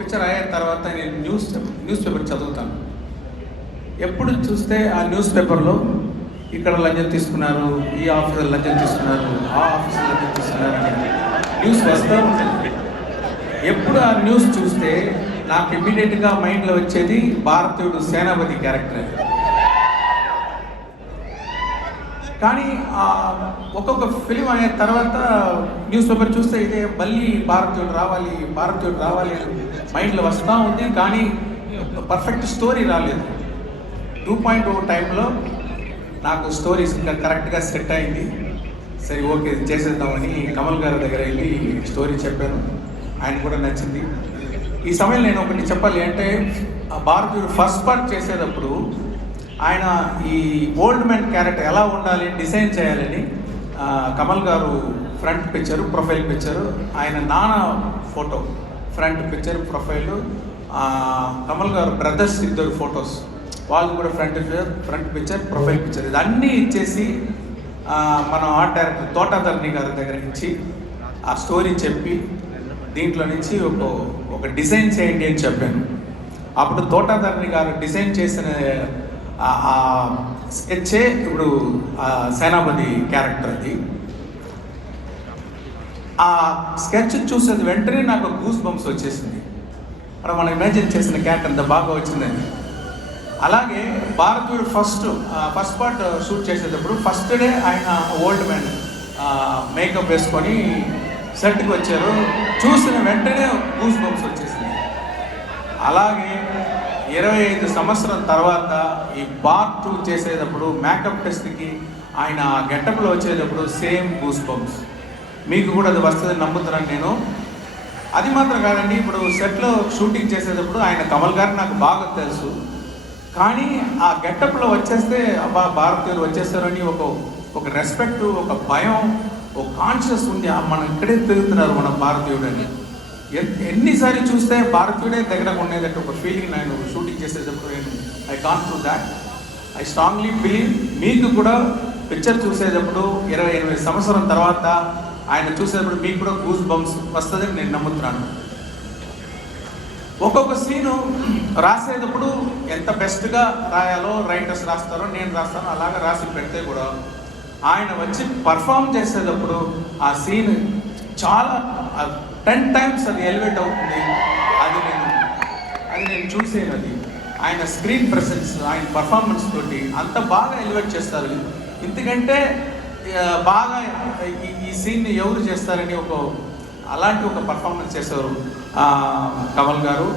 Picture అయిన తర్వాత నేను న్యూస్ పేపర్ చదువుతాను. ఎప్పుడు చూస్తే ఆ న్యూస్ పేపర్లో ఇక్కడ లంచం తీసుకున్నారు, ఈ ఆఫీసర్ లంచం తీసుకున్నారు, ఆ ఆఫీసర్ లంచం తీసుకున్నారు అని న్యూస్ వస్తూ ఉంటుంది. ఎప్పుడు ఆ న్యూస్ చూస్తే నాకు ఇమ్మీడియట్గా మైండ్లో వచ్చేది భారతీయుడు సేనాపతి క్యారెక్టర్. కానీ ఒక్కొక్క ఫిలిం అయిన తర్వాత న్యూస్ పేపర్ చూస్తే ఇదే మళ్ళీ భారతీయుడు రావాలి అని మైండ్లో వస్తూ ఉంది. కానీ పర్ఫెక్ట్ స్టోరీ రాలేదు. 2.0 టైంలో నాకు స్టోరీస్ ఇంకా కరెక్ట్గా సెట్ అయింది. సరే ఓకే చేసేద్దామని కమల్ గారి దగ్గర వెళ్ళి స్టోరీ చెప్పాను. ఆయన కూడా నచ్చింది. ఈ సమయంలో నేను ఒకటి చెప్పాలి అంటే, ఆ భారతీయుడు ఫస్ట్ పార్ట్ చేసేటప్పుడు ఆయన ఈ ఓల్డ్ మ్యాన్ క్యారెక్టర్ ఎలా ఉండాలి డిజైన్ చేయాలని కమల్ గారు ఫ్రంట్ పిక్చరు, ప్రొఫైల్ పిక్చరు, ఆయన నాన్న photo front picture, profile, Kamal గారు బ్రదర్స్ ఇద్దరు ఫొటోస్ వాళ్ళు కూడా ఫ్రంట్ పిక్చర్, ప్రొఫైల్ పిక్చర్ ఇదన్నీ ఇచ్చేసి మన ఆర్ట్ డైరెక్టర్ తోటాధర్ని గారి దగ్గర నుంచి ఆ స్టోరీ చెప్పి దీంట్లో నుంచి ఒక డిజైన్ చేయండి అని చెప్పాను. అప్పుడు తోటాధర్ని గారు డిజైన్ చేసిన స్కెచ్చే ఇప్పుడు సేనాపతి క్యారెక్టర్. అది ఆ స్కెచ్ చూసేది వెంటనే నాకు గూస్ బంప్స్ వచ్చేసింది. అక్కడ మనం ఇమాజిన్ చేసిన క్యారెక్టర్ అంత బాగా వచ్చిందని. అలాగే భారతీయుడు ఫస్ట్ పార్ట్ షూట్ చేసేటప్పుడు ఫస్ట్ డే ఆయన ఓల్డ్ మ్యాన్ మేకప్ వేసుకొని సెట్కి వచ్చారు. చూసిన వెంటనే గూస్ బంప్స్ వచ్చేసింది. అలాగే 25 సంవత్సరం తర్వాత ఈ పార్ట్ 2 చేసేటప్పుడు మేకప్ టెస్ట్కి ఆయన గెటప్లో వచ్చేటప్పుడు సేమ్ గూస్ బంప్స్. మీకు కూడా అది వస్తుందని నమ్ముతున్నాను నేను. అది మాత్రం కాదండి, ఇప్పుడు సెట్లో షూటింగ్ చేసేటప్పుడు ఆయన కమల్ గారు నాకు బాగా తెలుసు. కానీ ఆ గెటప్లో వచ్చేస్తే అబ్బా భారతీయులు వచ్చేస్తారని ఒక రెస్పెక్ట్, ఒక భయం, ఒక కాన్షియస్ ఉంది. మనం ఇక్కడే తిరుగుతున్నారు మన భారతీయుడు అని. ఎన్నిసార్లు చూస్తే భారతీయుడే దగ్గర ఉండేదంటే ఒక ఫీలింగ్ నేను షూటింగ్ చేసేటప్పుడు I can through that. I strongly believe మీకు కూడా పిక్చర్ చూసేటప్పుడు 28 సంవత్సరం తర్వాత ఆయన చూసేటప్పుడు మీకు కూడా గూస్ బంప్స్ వస్తుందని నేను నమ్ముతున్నాను. ఒక్కొక్క సీను రాసేటప్పుడు ఎంత బెస్ట్గా రాయాలో రైటర్స్ రాస్తారో నేను రాస్తాను, అలాగే రాసి పెడితే కూడా ఆయన వచ్చి పర్ఫామ్ చేసేటప్పుడు ఆ సీన్ చాలా 10 times అది ఎలివేట్ అవుతుంది. అది నేను చూసేది. అది ఆయన స్క్రీన్ ప్రెసెన్స్, ఆయన పర్ఫార్మెన్స్ తోటి అంత బాగా ఎలివేట్ చేస్తారు. ఎందుకంటే బాగా ఈ సీన్ని ఎవరు చేస్తారని అలాంటి ఒక పర్ఫార్మెన్స్ చేశారు కమల్ గారు.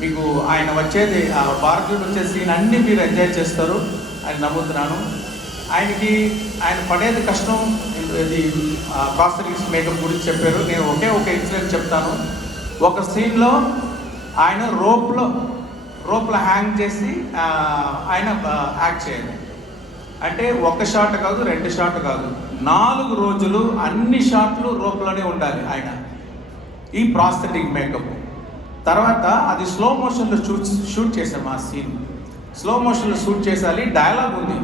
మీకు ఆయన వచ్చేది భారతీయుడు వచ్చే సీన్ అన్నీ మీరు ఎంజాయ్ చేస్తారు అని నమ్ముతున్నాను. ఆయన పడేది కష్టం. ఇది ప్రాస్థెటిక్స్ మేకప్ గురించి చెప్పారు. నేను ఒక ఇన్సిడెంట్ చెప్తాను. ఒక సీన్లో ఆయన రోప్లో హ్యాంగ్ చేసి ఆయన యాక్ట్ చేయాలి. అంటే 1 షాట్ కాదు, 2 షాట్ కాదు, 4 రోజులు అన్ని షాట్లు రోప్లోనే ఉండాలి ఆయన. ఈ ప్రాస్థెటిక్ మేకప్ తర్వాత అది స్లో మోషన్లో షూట్ చేసాం. ఆ సీన్ స్లో మోషన్లో షూట్ చేసాలి. డైలాగ్ ఉంది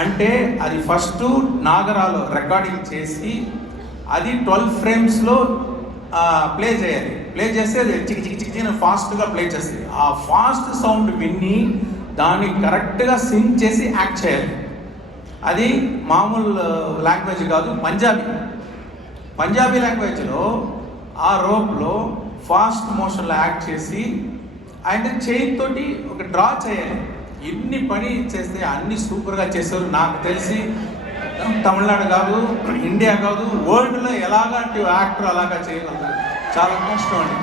అంటే అది ఫస్ట్ నాగరాలో రికార్డింగ్ చేసి అది 12 ఫ్రేమ్స్లో ప్లే చేయాలి. ప్లే చేస్తే అది చికి ఫాస్ట్గా ప్లే చేస్తుంది. ఆ ఫాస్ట్ సౌండ్ విన్ని దాన్ని కరెక్ట్గా సింగ్ చేసి యాక్ట్ చేయాలి. అది మామూలు లాంగ్వేజ్ కాదు, పంజాబీ లాంగ్వేజ్లో ఆ రోప్లో ఫాస్ట్ మోషన్లో యాక్ట్ చేసి ఆయన చైన్ తోటి ఒక డ్రా చేయాలి. ఎన్ని పని చేస్తే అన్ని సూపర్గా చేశారు. నాకు తెలిసి తమిళనాడు కాదు, ఇండియా కాదు, వరల్డ్లో ఎలాంటి యాక్టర్ అలాగా చేయగలుగుతారు. చాలా కష్టం అండి.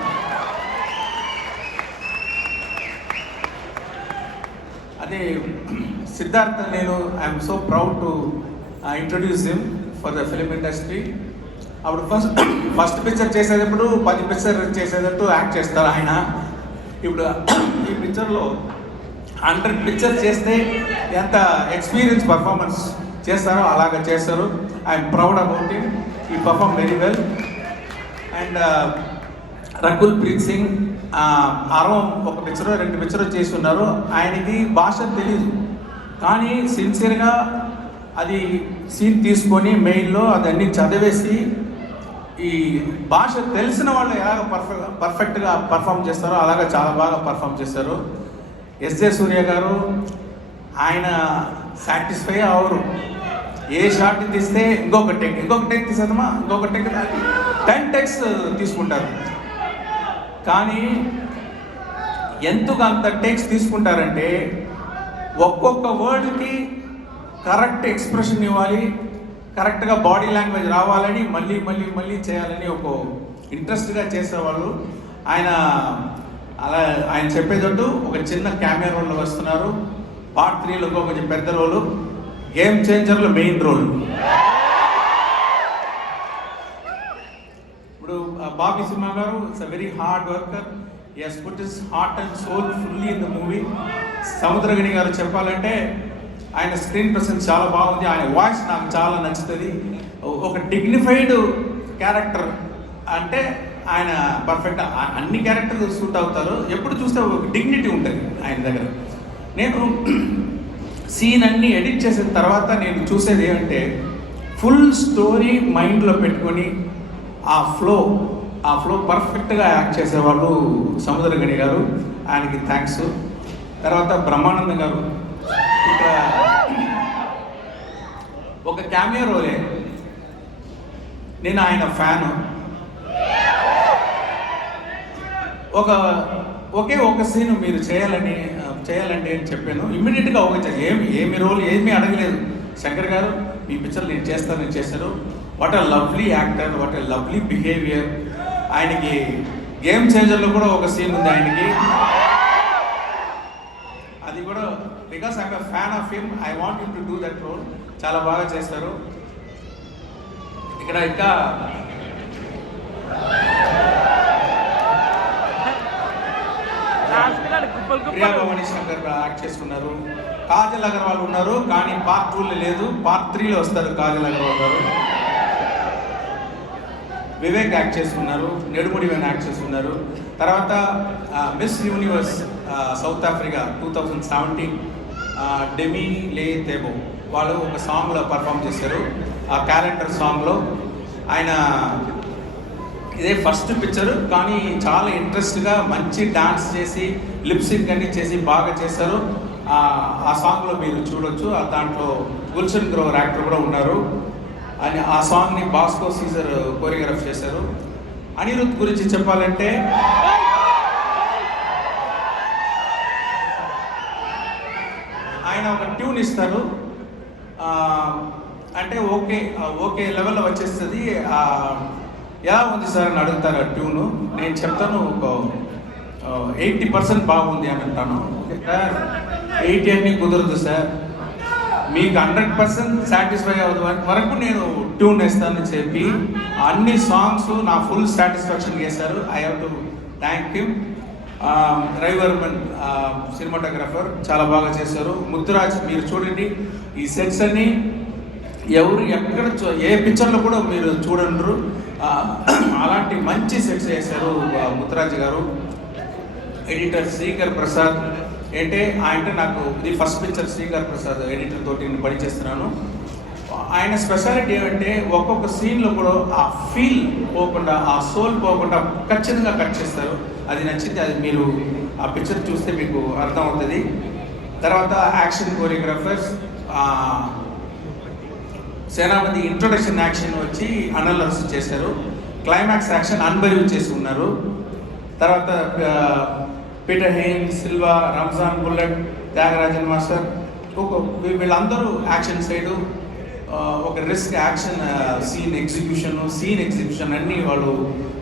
అదే సిద్ధార్థ్, నేను I'm so proud to introduce him for the film industry. అప్పుడు ఫస్ట్ పిక్చర్ చేసేటప్పుడు 10 పిక్చర్ చేసేటట్టు యాక్ట్ చేస్తారు ఆయన. ఇప్పుడు ఈ పిక్చర్లో 100 పిక్చర్ చేస్తే ఎంత ఎక్స్పీరియన్స్ పర్ఫార్మెన్స్ చేస్తారో అలాగా చేస్తారు. I'm proud about him. He perform very well. And Rakul Preet Singh అరవం 1 పిక్చర్ 2 పిక్చర్ చేసి ఉన్నారు. ఆయనకి భాష తెలియదు, కానీ సిన్సియర్గా అది సీన్ తీసుకొని మెయిల్లో అదన్నీ చదివేసి ఈ భాష తెలిసిన వాళ్ళు ఎలాగ పర్ఫెక్ట్గా పర్ఫామ్ చేస్తారో అలాగే చాలా బాగా పర్ఫామ్ చేశారు. ఎస్జే సూర్య గారు ఆయన సాటిస్ఫై అవరు. ఏ షాట్ తీస్తే ఇంకొక టెక్ తీసేదమ్మా, ఇంకొక టెక్ 10 టెక్స్ తీసుకుంటారు. కానీ ఎందుకు అంత టేక్స్ తీసుకుంటారంటే ఒక్కొక్క వర్డ్కి కరెక్ట్ ఎక్స్ప్రెషన్ ఇవ్వాలి, కరెక్ట్గా బాడీ లాంగ్వేజ్ రావాలని మళ్ళీ చేయాలని ఒక ఇంట్రెస్ట్గా చేసేవాళ్ళు. ఆయన చెప్పేటట్టు ఒక చిన్న కెమెరా రోల్లో వస్తున్నారు. పార్ట్ 3లో కొంచెం పెద్ద రోలు, గేమ్ చేంజర్లో మెయిన్ రోల్. ఇప్పుడు బాబీ సింహ గారు it's a very hard worker. He has put his heart and soul fully in the movie. Samuthirakani గారు చెప్పాలంటే ఆయన స్క్రీన్ ప్రెసెన్స్ చాలా బాగుంది. ఆయన వాయిస్ నాకు చాలా నచ్చుతుంది. ఒక డిగ్నిఫైడ్ క్యారెక్టర్ అంటే ఆయన పర్ఫెక్ట్ అన్ని క్యారెక్టర్లు సూట్ అవుతారు. ఎప్పుడు చూస్తే ఒక డిగ్నిటీ ఉంటుంది ఆయన దగ్గర. నేను సీన్ అన్ని ఎడిట్ చేసిన తర్వాత నేను చూసేది ఏమంటే ఫుల్ స్టోరీ మైండ్లో పెట్టుకొని ఆ ఫ్లో పర్ఫెక్ట్గా యాక్ట్ చేసేవాళ్ళు సముద్రగని గారు. ఆయనకి థ్యాంక్స్. తర్వాత బ్రహ్మానందం గారు ఇక్కడ ఒక క్యామియో రోలే. నేను ఆయన ఫ్యాను. ఒక సీన్ మీరు చేయాలండి అని చెప్పాను. ఇమ్మీడియట్గా ఏమి రోల్ ఏమీ అడగలేదు. శంకర్ గారు మీ పిక్చర్ నేను చేశారు. What a lovely actor, what a lovely behaviour. ఆయనకి గేమ్ చేంజర్లో కూడా ఒక సీన్ ఉంది ఆయనకి. అది కూడా because I'm a fan of him, I want him to do that role. చాలా బాగా చేస్తారు. ఇక్కడ ఇంకా ప్రియా భవానీ శంకర్ యాక్ట్ చేసుకున్నారు. కాజల్ అగర్వాల్ ఉన్నారు కానీ పార్ట్ 2లో లేదు, పార్ట్ 3లో వస్తారు కాజల్ అగర్వాల్ గారు. వివేక్ యాక్ట్ చేసుకున్నారు, నెడుముడి వేణు యాక్ట్ చేసుకున్నారు. తర్వాత miss universe south Africa 2017 demi లే తేబో వాళ్ళు ఒక సాంగ్లో పర్ఫామ్ చేశారు. ఆ క్యాలెండర్ సాంగ్లో ఆయన ఇదే ఫస్ట్ పిక్చర్ కానీ చాలా ఇంట్రెస్ట్గా మంచి డాన్స్ చేసి లిప్సింగ్ అన్ని చేసి బాగా చేశారు. ఆ సాంగ్లో మీరు చూడొచ్చు. దాంట్లో గుల్షన్ గ్రోవర్ యాక్టర్ కూడా ఉన్నారు. అని ఆ సాంగ్ని బాస్కో సీజర్ కోరియోగ్రాఫ్ చేశారు. అనిరుద్ధ్ గురించి చెప్పాలంటే ఆయన ఒక ట్యూన్ ఇస్తారు, అంటే ఓకే లెవెల్లో వచ్చేస్తుంది. ఎలా ఉంది సార్ అని అడుగుతారు ఆ ట్యూను. నేను చెప్తాను ఒక 80% బాగుంది అని అంటాను. సార్ 80 అన్నీ కుదరదు సార్, మీకు 100% సాటిస్ఫై అవ్వదు వరకు నేను ట్యూన్ వేస్తానని చెప్పి అన్ని సాంగ్స్ నా ఫుల్ సాటిస్ఫాక్షన్ చేశారు. I have to thank him. Ravi Varman cinematographer చాలా బాగా చేశారు. ముత్తురాజ్ మీరు చూడండి, ఈ సెట్స్ అన్ని ఎవరు ఎక్కడ ఏ పిక్చర్లో కూడా మీరు చూడండ్రు. అలాంటి మంచి సెట్స్ చేశారు ముత్తురాజ్ గారు. ఎడిటర్ శ్రీకర్ ప్రసాద్ అంటే నాకు ఇది first picture Srikar Prasad editor తోటి నేను పనిచేస్తున్నాను. ఆయన స్పెషాలిటీ ఏమంటే ఒక్కొక్క సీన్లో కూడా ఆ ఫీల్ పోకుండా, ఆ సోల్ పోకుండా ఖచ్చితంగా కట్ చేస్తారు. అది నచ్చింది. అది మీరు ఆ పిక్చర్ చూస్తే మీకు అర్థమవుతుంది. తర్వాత యాక్షన్ కోరియోగ్రాఫర్స్ సేనాపతి ఇంట్రొడక్షన్ యాక్షన్ వచ్చి అనలర్స్ చేశారు. క్లైమాక్స్ యాక్షన్ అన్బరివ్ చేసి ఉన్నారు. తర్వాత Peter Hein, Silva, Ramzan bullet, Thyagarajan master వీళ్ళందరూ యాక్షన్ సైడు ఒక రిస్క్ యాక్షన్ సీన్ ఎగ్జిక్యూషన్ అన్నీ వాళ్ళు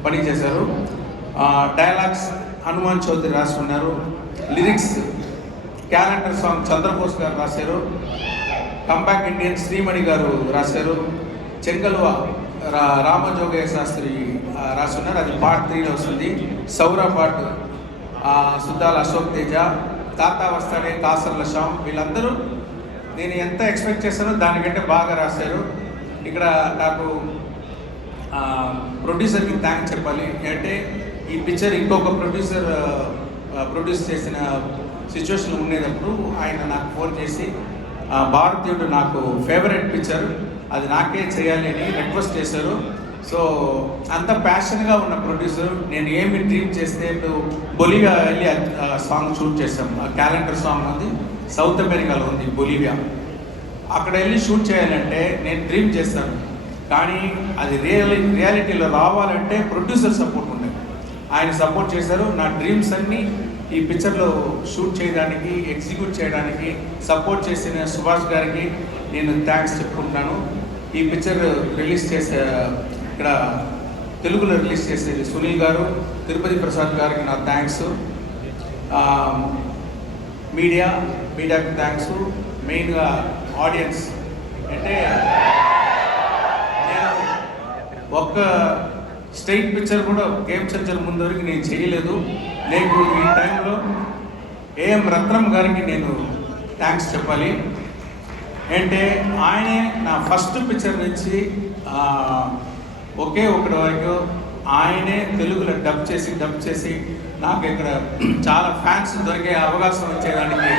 పనిచేశారు. డైలాగ్స్ హనుమాన్ చౌదరి రాసుకున్నారు. లిరిక్స్ క్యాలెండర్ సాంగ్ చంద్రబోస్ గారు రాశారు. కంబ్యాక్ ఇండియన్ శ్రీమణి గారు రాశారు. చెంగల్వా రామజోగయ్య శాస్త్రి రాసున్నారు. అది పార్ట్ 3లో వస్తుంది. సౌరా పార్ట్ సుద్దాల అశోక్ తేజ, తాతా వస్తాడే కాసర్ల శ్యామ్ వీళ్ళందరూ నేను ఎంత ఎక్స్పెక్ట్ చేశానో దానికంటే బాగా రాశారు. ఇక్కడ నాకు ప్రొడ్యూసర్కి థ్యాంక్స్ చెప్పాలి. అంటే ఈ పిక్చర్ ఇంకొక ప్రొడ్యూసర్ ప్రొడ్యూస్ చేసిన సిచ్యువేషన్ ఉండేటప్పుడు ఆయన నాకు ఫోన్ చేసి భారతీయుడు నాకు ఫేవరెట్ పిక్చర్, అది నాకే చేయాలి అని రిక్వెస్ట్ చేశారు. సో అంత ప్యాషన్గా ఉన్న ప్రొడ్యూసర్. నేను ఏమి డ్రీమ్ చేస్తే ఇప్పుడు బొలివియా వెళ్ళి సాంగ్ షూట్ చేసాం. క్యాలెండర్ సాంగ్ ఉంది, సౌత్ అమెరికాలో ఉంది బొలివియా. అక్కడ వెళ్ళి షూట్ చేయాలంటే నేను డ్రీమ్ చేస్తాను, కానీ అది రియాలిటీలో రావాలంటే ప్రొడ్యూసర్ సపోర్ట్ ఉండేది. ఆయన సపోర్ట్ చేశారు. నా డ్రీమ్స్ అన్నీ ఈ పిక్చర్లో షూట్ చేయడానికి, ఎగ్జిక్యూట్ చేయడానికి సపోర్ట్ చేసిన సుభాష్ గారికి నేను థ్యాంక్స్ చెప్పుకుంటున్నాను. ఈ పిక్చర్ రిలీజ్ చేసే ఇక్కడ తెలుగులో రిలీజ్ చేసేది సునీల్ గారు, తిరుపతి ప్రసాద్ గారికి నా థ్యాంక్స్. మీడియాకి థ్యాంక్స్. మెయిన్గా ఆడియన్స్. అంటే నేను ఒక్క స్ట్రైట్ పిక్చర్ కూడా గేమ్ చేంజర్ ముందు వరకు నేను చేయలేదు. నేను ఈ టైంలో ఏఎం రత్నం గారికి నేను థ్యాంక్స్ చెప్పాలి. అంటే ఆయనే నా ఫస్ట్ పిక్చర్ నుంచి ఒకే ఒకటి వరకు ఆయనే తెలుగులో డబ్ చేసి నాకు ఇక్కడ చాలా ఫ్యాన్స్ దొరికే అవకాశం వచ్చేదానికి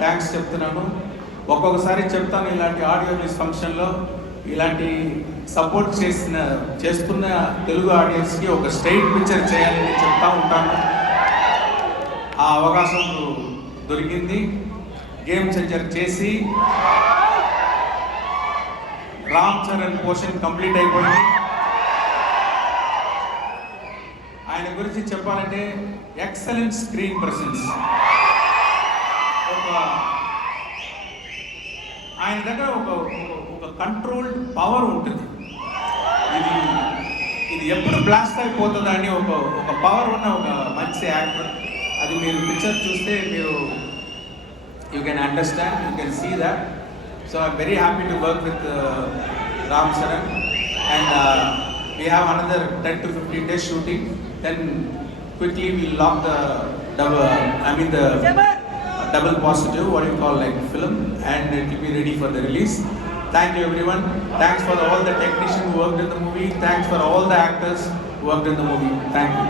థ్యాంక్స్ చెప్తున్నాను. ఒక్కొక్కసారి చెప్తాను, ఇలాంటి ఆడియో రిలీజ్ ఫంక్షన్లో ఇలాంటి సపోర్ట్ చేస్తున్న తెలుగు ఆడియన్స్కి ఒక స్ట్రైట్ పిక్చర్ చేయాలని చెప్తా ఉంటాను. ఆ అవకాశం దొరికింది. గేమ్ చేంజర్ చేసి రామ్ చరణ్ పోర్షన్ కంప్లీట్ అయిపోయింది. ఆయన గురించి చెప్పాలంటే ఎక్సలెంట్ స్క్రీన్ ప్రెసెన్స్. ఆయన దగ్గర ఒక కంట్రోల్డ్ పవర్ ఉంటుంది. ఇది ఎప్పుడు బ్లాస్ట్ అయిపోతుందా అని ఒక పవర్ ఉన్న ఒక మంచి యాక్టర్. అది మీరు పిక్చర్ చూస్తే you can understand, you can see that. So I'm very happy to work with Ram Charan, and we have another 10 to 15 days shooting. Then quickly we'll lock the double positive, what you call like film, and it will be ready for the release. Thank you everyone. Thanks for all the technicians who worked in the movie. Thanks for all the actors who worked in the movie. Thank you.